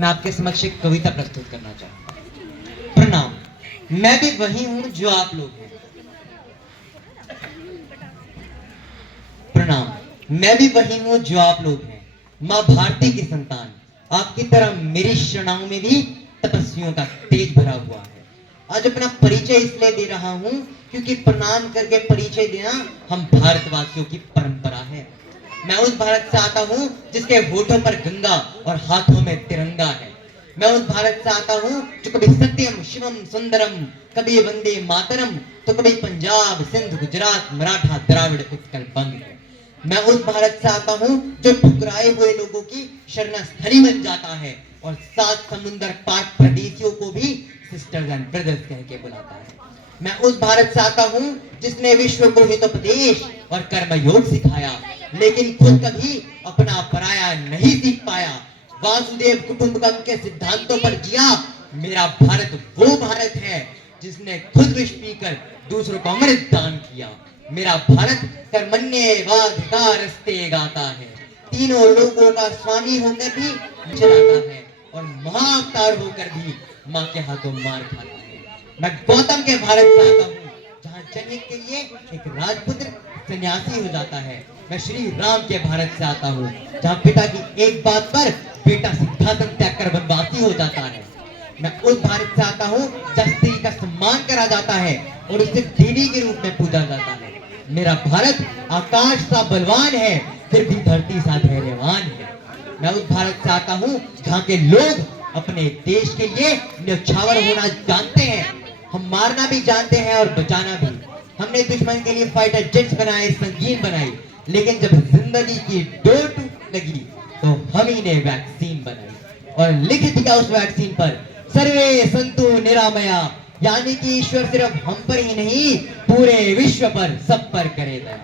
मैं आपके समक्ष एक कविता प्रस्तुत करना चाहूंगा। प्रणाम, मैं भी वही हूं जो आप लोग हैं। प्रणाम, मैं भी वही हूं जो आप लोग हैं। माँ भारती की संतान, आपकी तरह मेरी शरणाओं में भी तपस्वियों का तेज भरा हुआ है। आज अपना परिचय इसलिए दे रहा हूं क्योंकि प्रणाम करके परिचय देना हम भारतवासियों की परंपरा है। मैं उस भारत से आता हूं जिसके होठों पर गंगा और हाथों में तिरंगा है। मैं उस भारत से आता हूं जो कभी सत्यम शिवम सुंदरम, कभी वंदे मातरम, तो कभी पंजाब सिंध गुजरात मराठा द्राविड़ उत्कल बंग है। मैं उस भारत से आता हूं जो ठुकराए हुए लोगों की शरणस्थली बन जाता है और 7 समुंदर पार प्रदेशियों को भी सिस्टर्स एंड ब्रदर्स कह के बुलाता है। मैं उस भारत से आता हूं जिसने विश्व को हितोपदेश और कर्मयोग सिखाया, लेकिन खुद कभी अपना पराया नहीं सीख पाया। वासुदेव कुटुंबकम के सिद्धांतों पर जिया मेरा भारत वो भारत है जिसने खुद विष पीकर दूसरों को अमृत दान किया। मेरा भारत कर्मण्येवाधिकारस्ते गाता है, तीनों लोगों का स्वामी होकर भी चलाता है और महाअवतार होकर भी माँ के हाथों मार खाता है। मैं गौतम के भारत से आता हूँ जहाँ जनहित के लिए एक राजपुत्र सन्यासी हो जाता है। मैं श्री राम के भारत से आता हूँ जहाँ पिता की एक बात पर बेटा सिद्धांत त्याग कर वनवासी हो जाता है। मैं उस भारत से आता हूँ जहाँ स्त्री का सम्मान करा जाता है और उसे देवी के रूप में पूजा जाता है। मेरा भारत आकाश सा बलवान है फिर भी धरती सा धैर्यवान है। मैं उस भारत से आता हूँ जहाँ के लोग अपने देश के लिए न्यौछावर होना जानते हैं। हम मारना भी जानते हैं और बचाना भी। हमने दुश्मन के लिए फाइटर जेट्स बनाए, संगीन बनाई, लेकिन जब जिंदगी की डोर टूटने लगी तो हम ही ने वैक्सीन बनाई और लिख दिया उस वैक्सीन पर सर्वे संतु निरामया, यानी कि ईश्वर सिर्फ हम पर ही नहीं पूरे विश्व पर सब पर करे दया।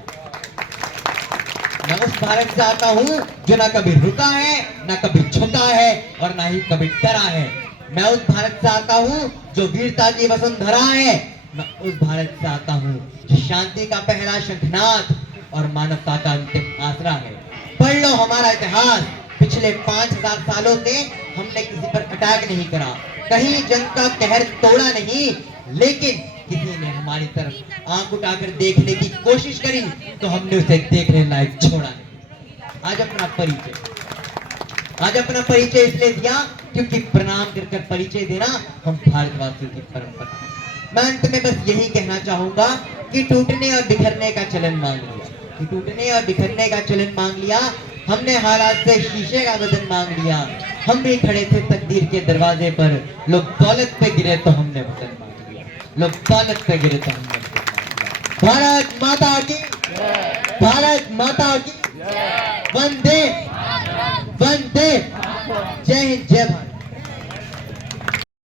मैं उस भारत से आता हूँ जो ना कभी रुका है ना कभी झुका है और ना ही कभी डरा है। मैं उस भारत से आता हूँ जो वीरता की वसुंधरा है। मैं उस भारत से आता हूँ जो शांति का पहला शंखनाद और मानवता का अंतिम आसरा है। पढ़ लो हमारा इतिहास, पिछले 5000 सालों से हमने किसी पर अटैक नहीं करा, कहीं जंग का कहर तोड़ा नहीं, लेकिन किसी ने हमारी तरफ आंख उठाकर देखने की कोशिश करी तो हमने उसे देखने लायक छोड़ा नहीं। आज अपना परिचय इसलिए दिया क्योंकि प्रणाम कर परिचय देना हम भारतवासियों की परंपरा है। मैं अंत में बस यही कहना चाहूंगा कि टूटने और बिखरने का चलन मांग लिया, कि टूटने और बिखरने का चलन मांग लिया। हमने हालात से शीशे का बदन मांग लिया। हम भी खड़े थे तकदीर के दरवाजे पर, लोग दौलत पे गिरे तो हमने वतन मांग लिया, लोग दौलत पे गिरे तो हमने वतन मांग लिया। भारत माता की, भारत माता की, वंदे वंदे, जय हिंद जय भारत।